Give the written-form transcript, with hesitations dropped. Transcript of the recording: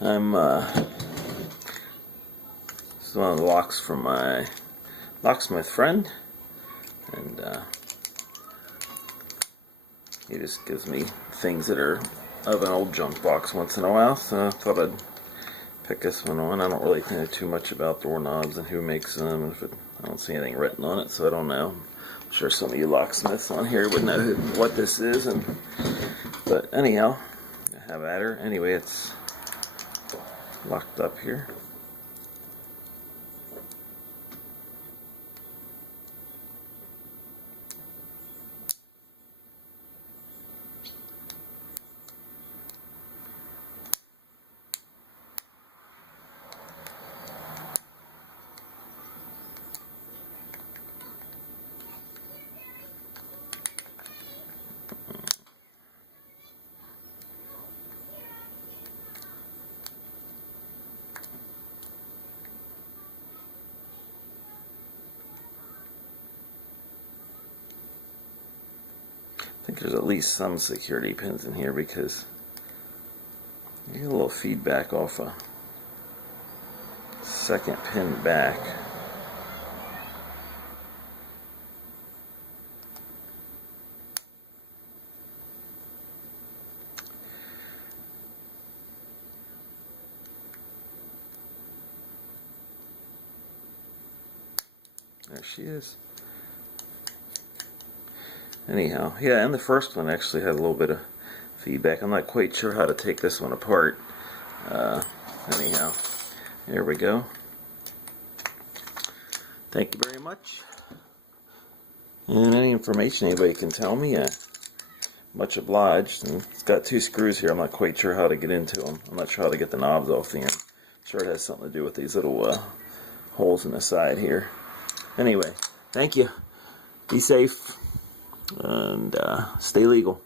I'm this is one of the locks from my locksmith friend, and he just gives me things that are of an old junk box once in a while, so I thought I'd pick this one on. I don't really know too much about doorknobs and who makes them. I don't see anything written on it, so I don't know. I'm sure some of you locksmiths on here would know what this is, but anyhow, have at her. Anyway, it's locked up here. I think there's at least some security pins in here because you get a little feedback off a second pin back. There she is. Anyhow, yeah, and the first one actually had a little bit of feedback. I'm not quite sure how to take this one apart. Anyhow, there we go. Thank you very much. And any information anybody can tell me, much obliged. And it's got two screws here. I'm not quite sure how to get into them. I'm not sure how to get the knobs off the end. I'm sure it has something to do with these little holes in the side here. Anyway, thank you. Be safe and stay legal.